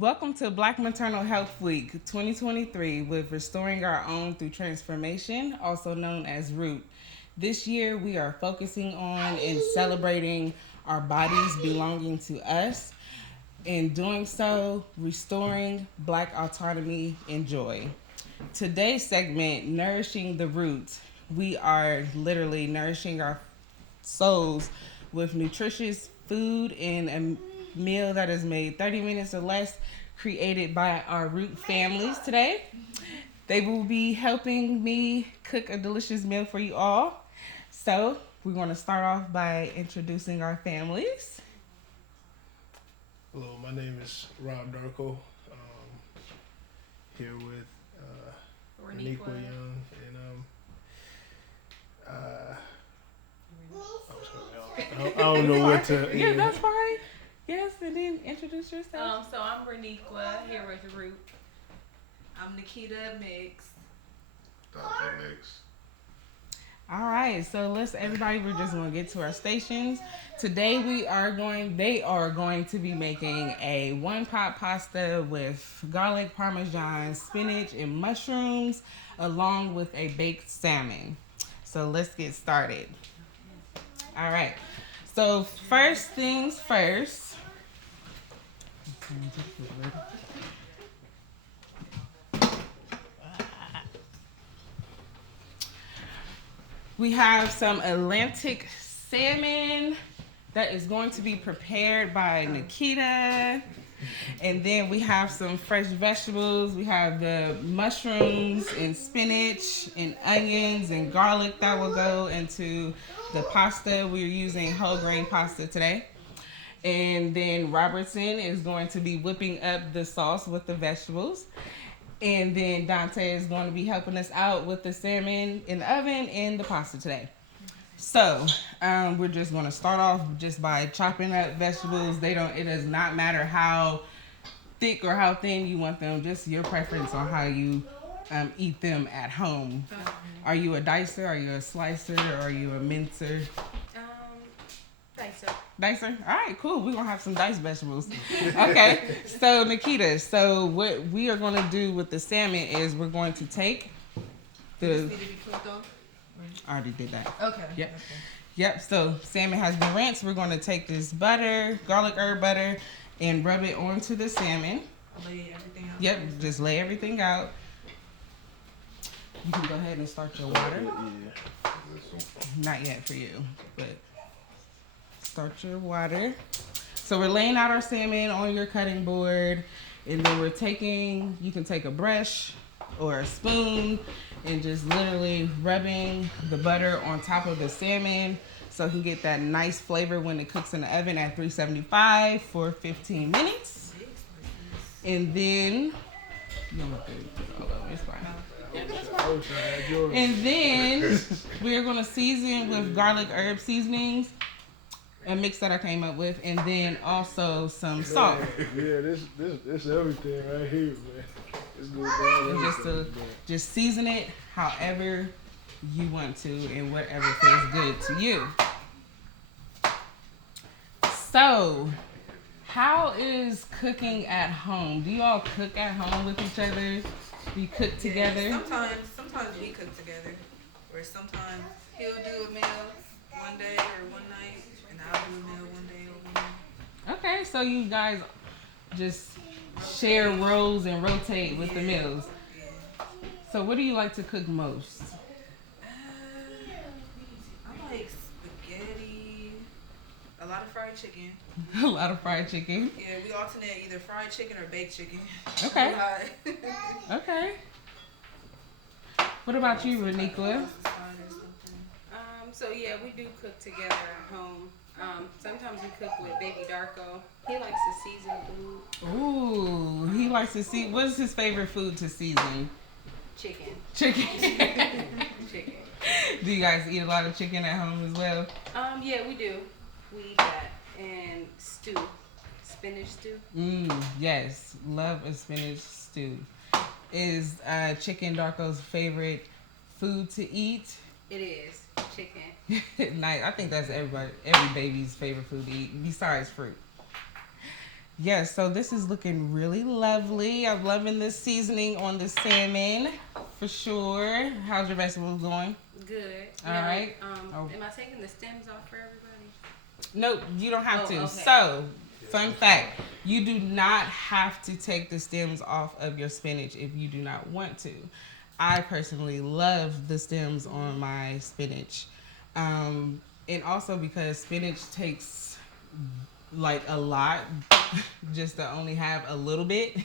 Welcome to Black Maternal Health Week 2023 with Restoring Our Own Through Transformation, also known as ROOTT. This year we are focusing on and celebrating our bodies belonging to us. In doing so, restoring Black autonomy and joy. Today's segment, Nourishing the ROOTT, we are literally nourishing our souls with nutritious food and a meal that is made 30 minutes or less, created by our ROOTT families today. They will be helping me cook a delicious meal for you all. So we're going to start off by introducing our families. Hello, my name is Rob Darko. Here with Reniqua Young and I don't know what to. Yeah, that's fine. Yes, and then introduce yourself. So I'm Reniqua here with ROOTT. I'm Nikita Mix. Dr. Mix. All right, so we're just going to get to our stations. Today they are going to be making a one-pot pasta with garlic, parmesan, spinach, and mushrooms, along with a baked salmon. So let's get started. All right, so first things first. We have some Atlantic salmon that is going to be prepared by Nikita. And then we have some fresh vegetables. We have the mushrooms and spinach and onions and garlic that will go into the pasta. We're using whole grain pasta today. And then Robertson is going to be whipping up the sauce with the vegetables. And then Dante is going to be helping us out with the salmon in the oven and the pasta today. So we're just going to start off just by chopping up vegetables. It does not matter how thick or how thin you want them, just your preference on how you eat them at home. Are you a dicer? Are you a slicer? Or are you a mincer? Dicer. Dicer? All right, cool. We're going to have some diced vegetables. Okay, so Nikita, what we are going to do with the salmon is we're going to take the... I already did that. Okay. Yep. Okay. Yep, so salmon has been rinsed. We're going to take this butter, garlic herb butter, and rub it onto the salmon. Lay everything out. Yep, just lay everything out. You can go ahead and start your water. Not yet for you, but start your water. So we're laying out our salmon on your cutting board, and then you can take a brush or a spoon and just literally rubbing the butter on top of the salmon so it can get that nice flavor when it cooks in the oven at 375 for 15 minutes. And then, you don't have to put it all over, it's fine. And then we're going to season with garlic herb seasonings, a mix that I came up with, and then also some salt. Yeah, this everything right here, man. It's good. And just season it however you want to and whatever feels good to you. So, how is cooking at home? Do you all cook at home with each other? Do you cook together? Yeah, sometimes we cook together. Or sometimes he'll do a meal one day or one night, and I'll do a meal one day or one night. Okay, so you guys just share roles and rotate with the meals. So what do you like to cook most? I like spaghetti, a lot of fried chicken. A lot of fried chicken. Yeah, we alternate either fried chicken or baked chicken. Okay. Okay. What about you, Reniqua? So yeah, we do cook together at home. Sometimes we cook with baby Darko. He likes to season food. Ooh, he likes to see. What's his favorite food to season? Chicken. Chicken. Chicken. Do you guys eat a lot of chicken at home as well? Yeah, we do. We eat that and stew, spinach stew. Yes, love a spinach stew. Is chicken Darko's favorite food to eat? It is chicken. Nice. I think that's every baby's favorite food to eat, besides fruit. Yes, so this is looking really lovely. I'm loving the seasoning on the salmon for sure. How's your vegetables going? Good. All right. Am I taking the stems off for everybody? Nope, you don't have to. Okay. So, fun fact, you do not have to take the stems off of your spinach if you do not want to. I personally love the stems on my spinach. And also because spinach takes like a lot just to only have a little bit.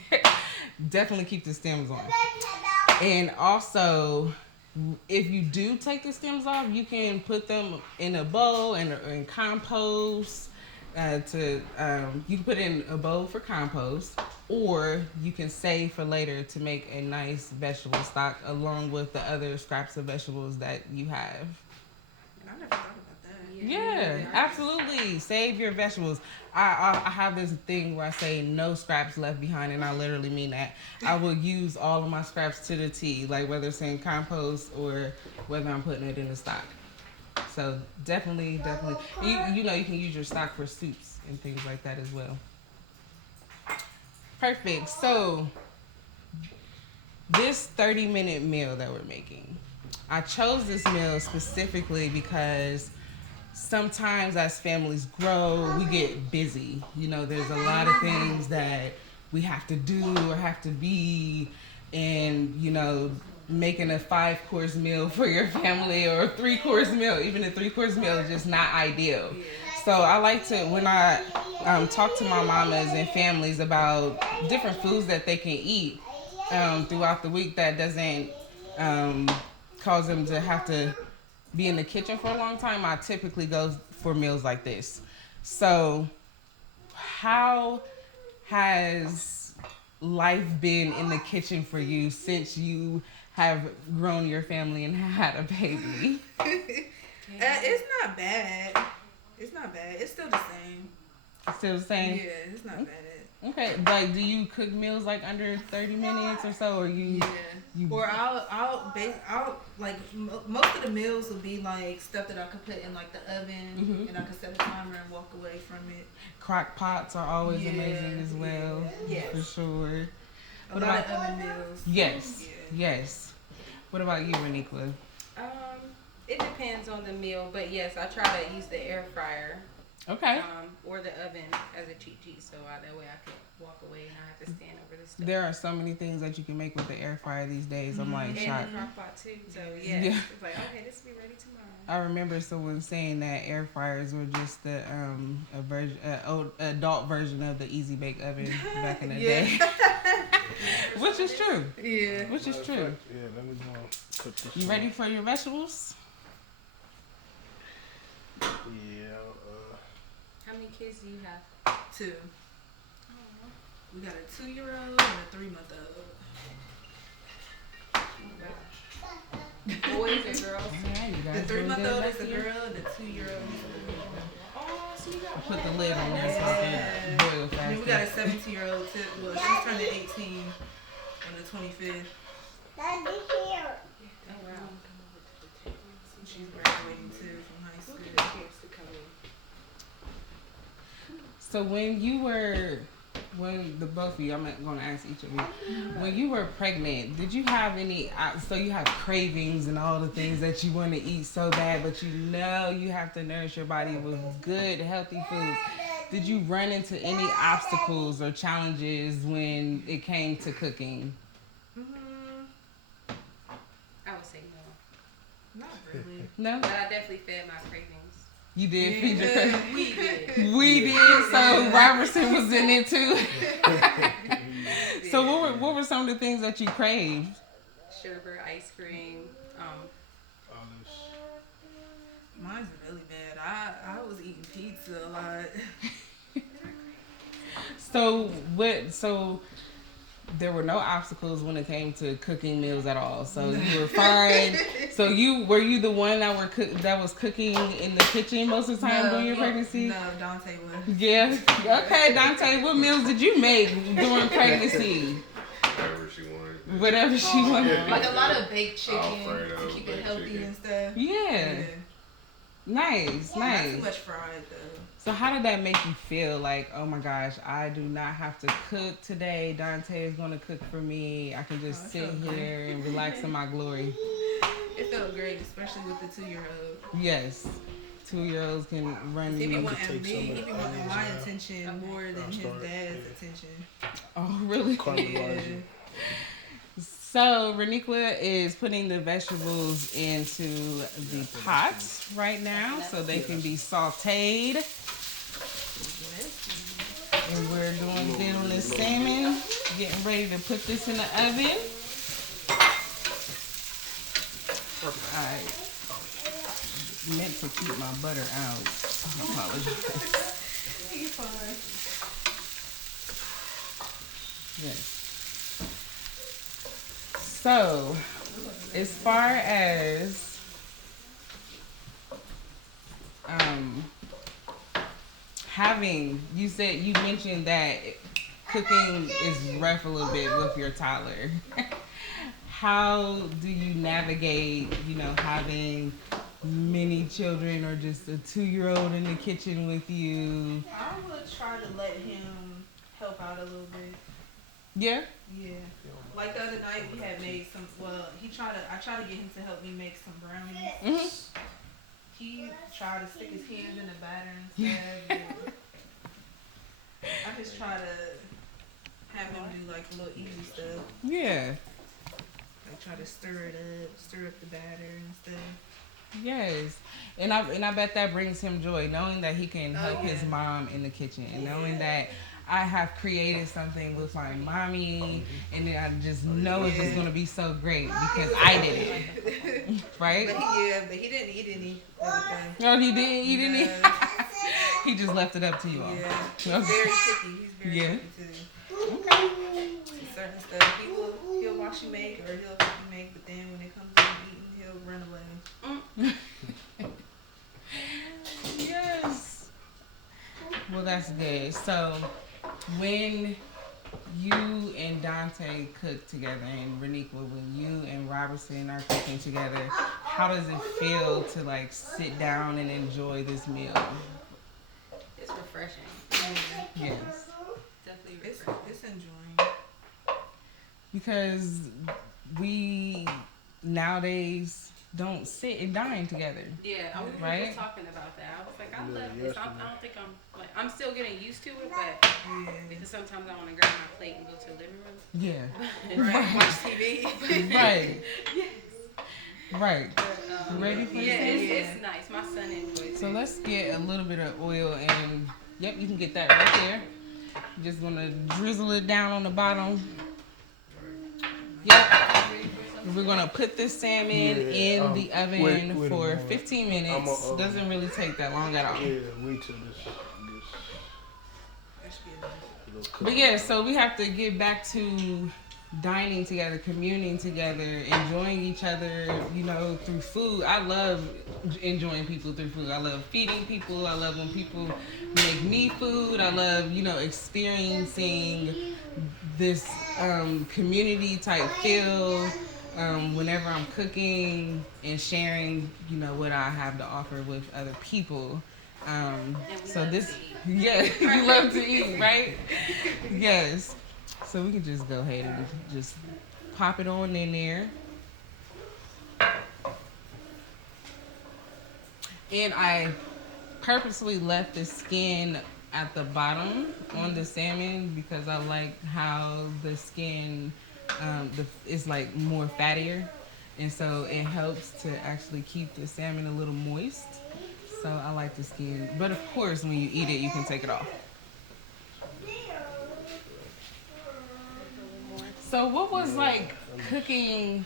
Definitely keep the stems on. And also, if you do take the stems off, you can put them in a bowl and compost. You can put it in a bowl for compost, or you can save for later to make a nice vegetable stock along with the other scraps of vegetables that you have. I never thought about that. Yeah, absolutely. Save your vegetables. I have this thing where I say no scraps left behind, and I literally mean that. I will use all of my scraps to the T, like whether it's in compost or whether I'm putting it in the stock. So definitely. You know, you can use your stock for soups and things like that as well. Perfect. So this 30-minute meal that we're making, I chose this meal specifically because sometimes as families grow, we get busy. You know, there's a lot of things that we have to do or have to be, and, you know, making a 5-course meal for your family or a 3-course meal, even a 3-course meal is just not ideal. So I like to, when I talk to my mamas and families about different foods that they can eat throughout the week that doesn't cause them to have to be in the kitchen for a long time, I typically go for meals like this. So how has life been in the kitchen for you since you have grown your family and had a baby? It's not bad. It's not bad. It's still the same. Still the same? Yeah, it's not bad. Okay, like, do you cook meals like under 30 minutes or so, or you? Yeah. Or I'll like most of the meals will be like stuff that I could put in like the oven, and I could set a timer and walk away from it. Crock pots are always amazing as well. Yes. For sure. A lot of oven meals. Yes. Yeah. Yes. What about you, Reniqua? It depends on the meal, but yes, I try to use the air fryer. Okay. Or the oven as a cheat sheet, so that way I can walk away and not have to stand over the stove. There are so many things that you can make with the air fryer these days. I'm like shocked. And the crock pot too, so yeah. It's like, okay, this will be ready tomorrow. I remember someone saying that air fryers were just the adult version of the Easy Bake Oven back in the day. Which is true. Yeah. Which is true. Yeah, let me go put this. You ready for your vegetables? Yeah. How many kids do you have? 2. We got a 2-year-old and a 3-month-old. Boys and girls? Yeah, you The guys 3-month-old is a girl and the 2-year-old is a boy. Oh, so you got put the lid on this so it can boil And then we got a faster. 17-year-old too. Well, she's turning 18 on the 25th. Oh, wow. She's graduating too from high school. So when the both of you, I'm going to ask each of you, when you were pregnant, did you have any, so you have cravings and all the things that you want to eat so bad, but you know you have to nourish your body with good, healthy foods. Did you run into any obstacles or challenges when it came to cooking? I would say no. Not really. No? But I definitely fed my cravings. You did feed your cravings? We did. We did, so Robertson was in it too. So what were some of the things that you craved? Sherbet, ice cream. Mine's really bad. I was eating pizza a lot. So there were no obstacles when it came to cooking meals at all. So you were fine. So were you the one that was cooking in the kitchen most of the time during your pregnancy? No, Dante was. Yeah. Okay, Dante, what meals did you make during pregnancy? Whatever she wanted. Like a lot of baked chicken Alfredo, to keep it baked healthy chicken. and stuff. Yeah. Nice. Not too much fried though. So how did that make you feel? Like, oh my gosh, I do not have to cook today. Dante is going to cook for me. I can just sit here and relax in my glory. It felt great, especially with the 2-year-old. Yes. 2-year-olds can run. He be me. wanting my attention more than his dad's attention. Oh, really? Yeah. So Reniqua is putting the vegetables into the pot right now so they can be sauteed. And we're doing good on this salmon. Getting ready to put this in the oven. I meant to keep my butter out. I apologize. You're fine. Yes. So, as far as you mentioned that cooking is rough a little bit with your toddler. How do you navigate, having many children or just a 2-year-old in the kitchen with you? I would try to let him help out a little bit. Yeah? Yeah. Like the other night we had made some, I tried to get him to help me make some brownies. Mm-hmm. He tried to stick his hands in the batter and stuff. I just try to have him do like the little easy stuff. Yeah. Like try to stir up the batter and stuff. Yes. And I bet that brings him joy, knowing that he can help his mom in the kitchen, and knowing that I have created something with my mommy, and then I just know it's just going to be so great because I did it. Right? But he didn't eat any other thing. No, he didn't eat any? He just left it up to you all. Yeah. He's very picky. He's very picky too. Okay. Certain stuff he'll watch you make or he'll help you make, but then when it comes to eating, he'll run away. Yes. Well, that's good. So, when you and Dante cook together, and Reniqua, when you and Robertson are cooking together, how does it feel to like sit down and enjoy this meal? It's refreshing. Yes. Definitely It's refreshing. enjoying. Because we nowadays don't sit and dine together. Yeah, I was just talking about that. I was like, I love this. I don't think I'm still getting used to it, but because sometimes I want to grab my plate and go to the living room. Yeah. Right. Watch TV. Right. Yes. Right. But, You ready for this? It's nice. My son enjoys it. So let's get a little bit of oil, and yep, you can get that right there. Just gonna drizzle it down on the bottom. Yep. We're gonna put this salmon in the oven wait for 15 minutes. Doesn't really take that long at all. Yeah, wait till this. But yeah, so we have to get back to dining together, communing together, enjoying each other, through food. I love enjoying people through food. I love feeding people. I love when people make me food. I love, experiencing this community type feel whenever I'm cooking and sharing, what I have to offer with other people. So this, yeah, you love to eat, right? Yes. So we can just go ahead and just pop it on in there. And I purposely left the skin at the bottom on the salmon because I like how the skin is like more fattier. And so it helps to actually keep the salmon a little moist. So I like the skin. But of course, when you eat it, you can take it off. So what was like cooking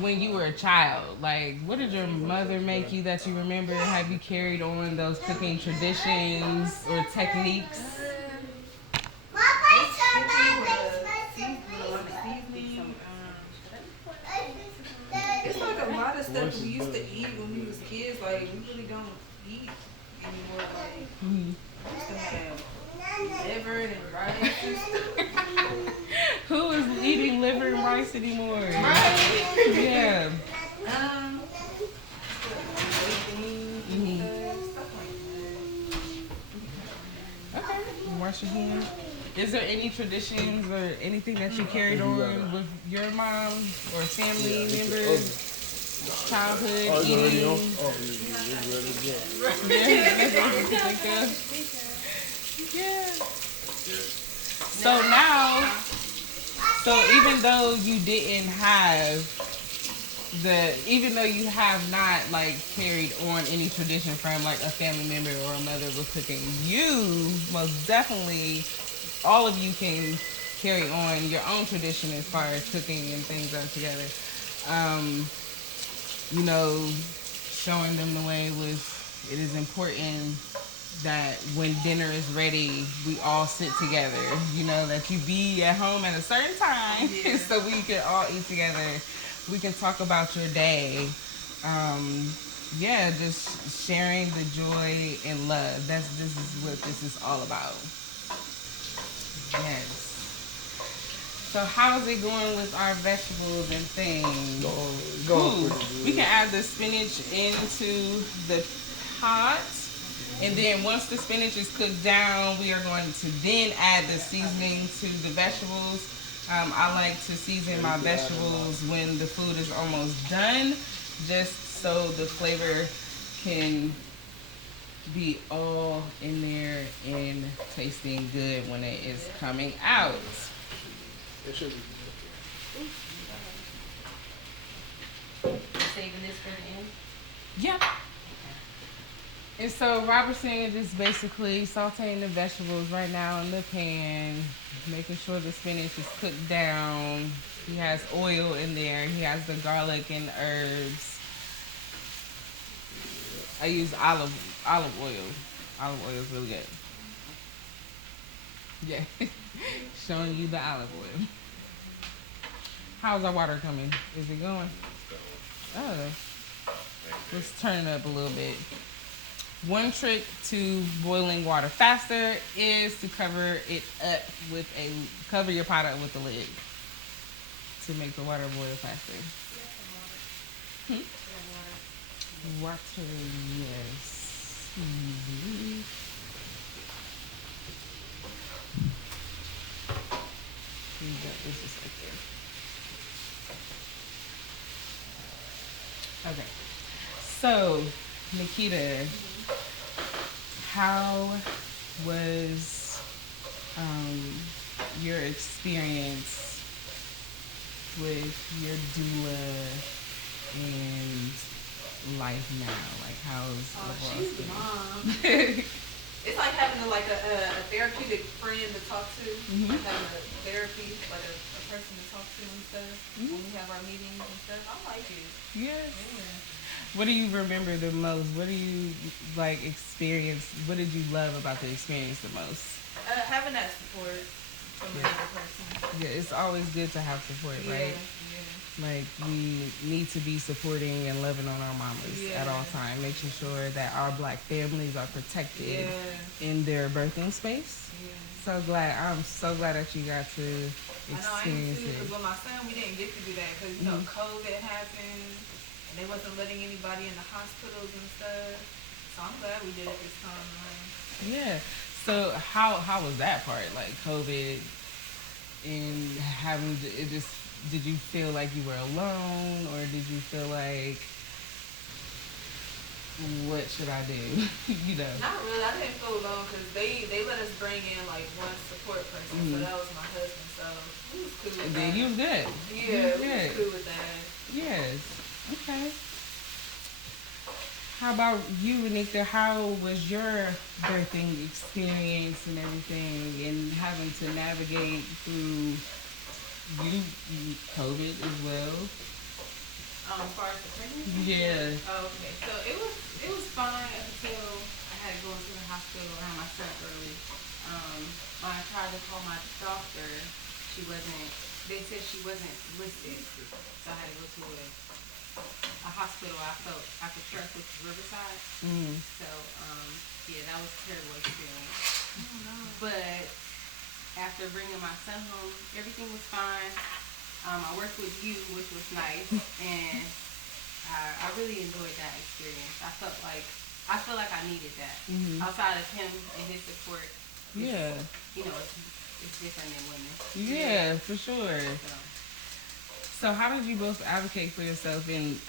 when you were a child? Like, what did your mother make you that you remember? Have you carried on those cooking traditions or techniques? It's like a lot of stuff we used to eat when we was kids. Like, we really don't eat anymore. Like, we used to have liver and rice and stuff. Who is eating liver and rice anymore? Right. Yeah. Stuff like that. wash your hands. Is there any traditions or anything that you carried on with your mom or family members? Childhood Oh, it's eating? already on? Oh, yeah, it's ready to go. Yeah, that's what you think of. Yeah. So even though you didn't have even though you have not like carried on any tradition from like a family member or a mother was cooking, you most definitely, all of you can carry on your own tradition as far as cooking and things that together. You know, showing them the way it is important that when dinner is ready, we all sit together. You know, that you be at home at a certain time so we can all eat together. We can talk about your day. Just sharing the joy and love. This is what this is all about. Yes. So how's it going with our vegetables and things? Going We can add the spinach into the pot. And then once the spinach is cooked down, we are going to then add the seasoning to the vegetables. I like to season my vegetables when the food is almost done, just so the flavor can be all in there and tasting good when it is coming out. It should be. Saving this for the end? Yep. And so Robertson is just basically sauteing the vegetables right now in the pan, making sure the spinach is cooked down. He has oil in there. He has the garlic and herbs. I use olive oil. Olive oil is really good. Yeah. Showing you the olive oil. How's our water coming? Is it going? Oh. Let's turn it up a little bit. One trick to boiling water faster is to cover your pot up with a lid to make the water boil faster. Water, yes. Mm-hmm. This is right there. Okay. So, Nikita, how was your experience with your doula and life now? Like, how's She's the mom. It's like having a therapeutic friend to talk to, like having a therapy, like a person to talk to and stuff. When we have our meetings and stuff, I like it. Yes. Yeah. What do you remember the most? What do you like experience? What did you love about the experience the most? Having that support from another person. Yeah, it's always good to have support, right? Like, we need to be supporting and loving on our mamas at all times, making sure that our Black families are protected in their birthing space. I'm so glad that you got to experience it. Because with my son, we didn't get to do that because, COVID happened and they wasn't letting anybody in the hospitals and stuff. So I'm glad we did it this time. Yeah. So how was that part? Like, COVID and having it just... Did you feel like you were alone, or did you feel like, what should I do? Not really. I didn't feel alone because they let us bring in like one support person. So that was my husband. So he was cool with that. You was good. Yeah, we was cool with that. Yes. Okay. How about you, Anika? How was your birthing experience and everything, and having to navigate through COVID as well? As far as the pregnancy? Yeah. Oh, okay. So it was fine until I had to go into the hospital around my son early. When I tried to call my doctor, they said she wasn't listed. So I had to go to a hospital I felt I could trust, which is Riverside. So, that was a terrible experience. Oh, no. But after bringing my son home, everything was fine. I worked with you, which was nice, and I really enjoyed that experience. I feel like I needed that. Outside of him and his support, Yeah. You know, it's different than women. Yeah, for sure. So. So how did you both advocate for yourself in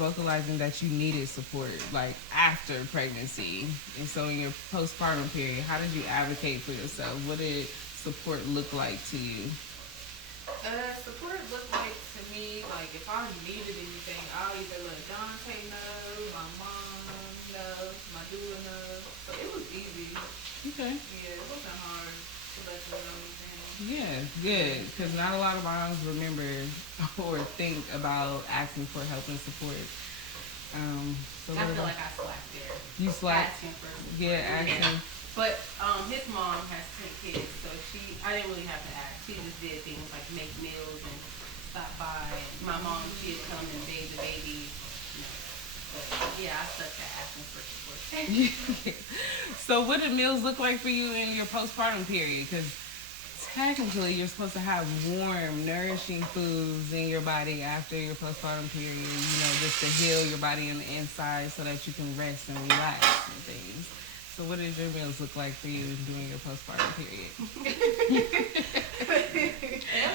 vocalizing that you needed support, like after pregnancy? And so in your postpartum period, how did you advocate for yourself? What did support look like to you? Support looked like to me, like if I needed anything, I'll either let Dante know, my mom know, my doula know. So it was easy. Okay. Yeah, it wasn't hard to let them know anything. Yeah, good. Because not a lot of moms remember or think about asking for help and support. So I feel like I slacked there. You slacked? Asking for support. Yeah, asking. But his mom has 10 kids, so I didn't really have to ask. She just did things like make meals and stop by. My mom, she'd come and bathe the baby. You know. But yeah, I sucked at asking for support. So what did meals look like for you in your postpartum period? Because technically you're supposed to have warm, nourishing foods in your body after your postpartum period, you know, just to heal your body on the inside so that you can rest and relax and things. So what did your meals look like for you during your postpartum period?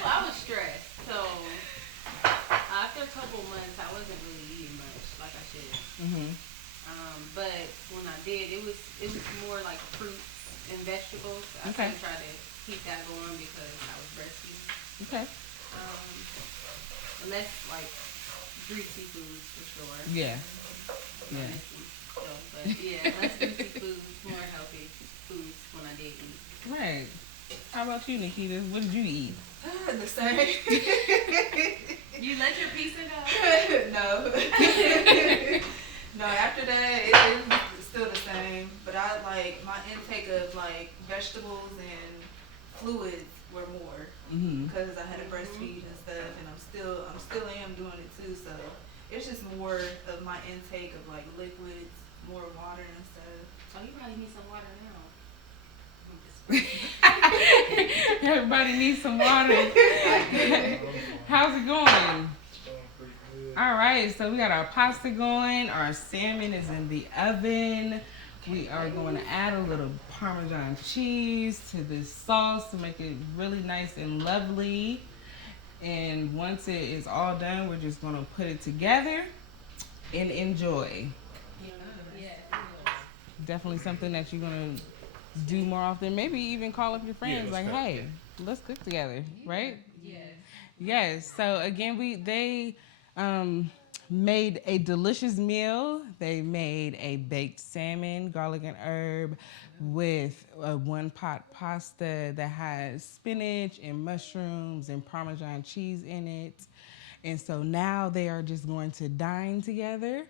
I was stressed, so after a couple months, I wasn't really eating much like I should. Mm-hmm. But when I did, it was more like fruits and vegetables. I Okay. still try to keep that going because I was breastfeeding. Okay. Less like greasy foods for sure. Yeah. Yeah. So, but yeah, less greasy foods, more healthy foods when I did eat. Right. How about you, Nikita? What did you eat? The same. You let your pizza go? No. No, after that, it was still the same. But I like my intake of like vegetables and fluids were more because I had to breastfeed and stuff, and I'm still am doing it too. So it's just more of my intake of like liquids, more water and stuff. Oh, you probably need some water now. Everybody needs some water. How's it going? All right, so we got our pasta going. Our salmon is in the oven. We are going to add a little Parmesan cheese to this sauce to make it really nice and lovely. And once it is all done, we're just going to put it together and enjoy. Definitely something that you're going to do more often. Maybe even call up your friends like, hey, let's cook together, right? Yes. So again, they made a delicious meal. They made a baked salmon, garlic and herb, with a one-pot pasta that has spinach and mushrooms and Parmesan cheese in it. And so now they are just going to dine together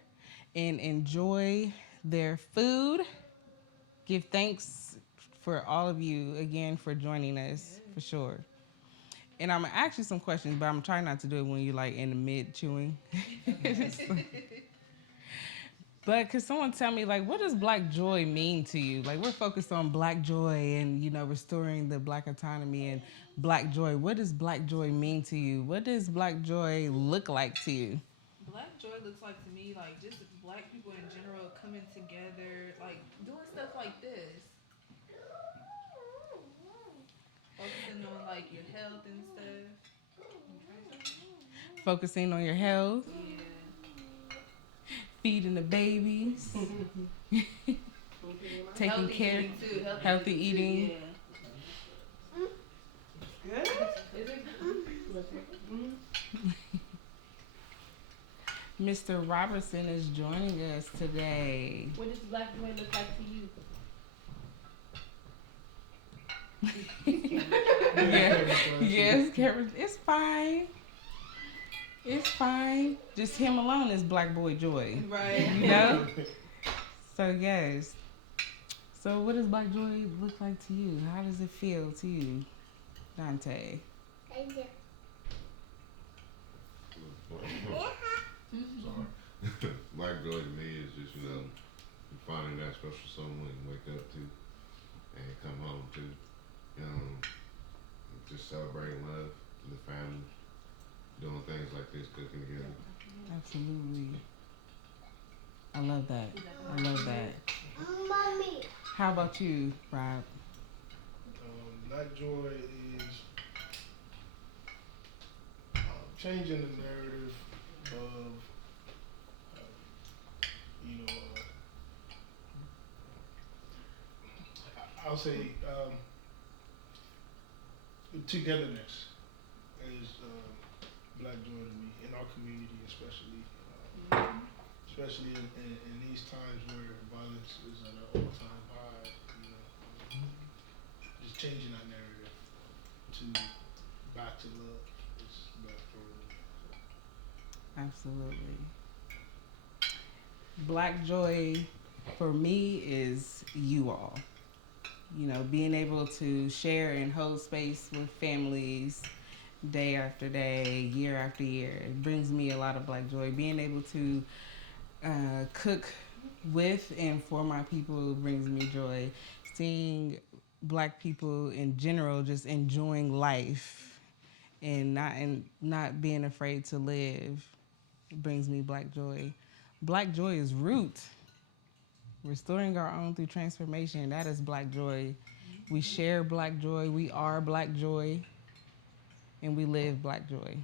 and enjoy their food. Give thanks for all of you again for joining us, for sure. And I'm gonna ask you some questions, but I'm trying not to do it when you're like in the mid chewing. But could someone tell me, like, what does Black joy mean to you? Like, we're focused on Black joy and, you know, restoring the Black autonomy and Black joy. What does Black joy mean to you? What does Black joy look like to you? Black joy looks like to me like just Black people in general coming together, like doing stuff like this. Focusing on like your health and stuff. Focusing on your health. Yeah. Feeding the babies. Taking Healthy care. eating too. Healthy eating. Too, yeah. Mr. Robertson is joining us today. What does Black joy look like to you? Yes, Karen. It's fine. It's fine. Just him alone is Black boy joy. Right. You know? So yes. So what does Black joy look like to you? How does it feel to you, Dante? Sorry. Black joy to me is just, you know, finding that special someone you wake up to and come home to. Just celebrating love to the family, doing things like this, cooking together. Absolutely. I love that. I love that. Mommy. How about you, Rob? Black joy is changing the narrative of, you know, I'll say togetherness is black joy to me in our community, especially in these times where violence is at an all-time high. You know, just changing that narrative to back to love is black joy to me. Absolutely. Black joy for me is you all. You know, being able to share and hold space with families day after day, year after year. It brings me a lot of black joy. Being able to cook with and for my people brings me joy. Seeing black people in general just enjoying life and not being afraid to live brings me black joy. Black joy is ROOTT. Restoring our own through transformation. That is black joy. We share black joy. We are black joy. And we live black joy.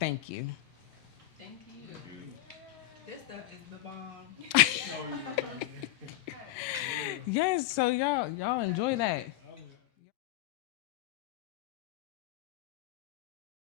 Thank you. Thank you. This stuff is the bomb. Yes, so y'all enjoy that.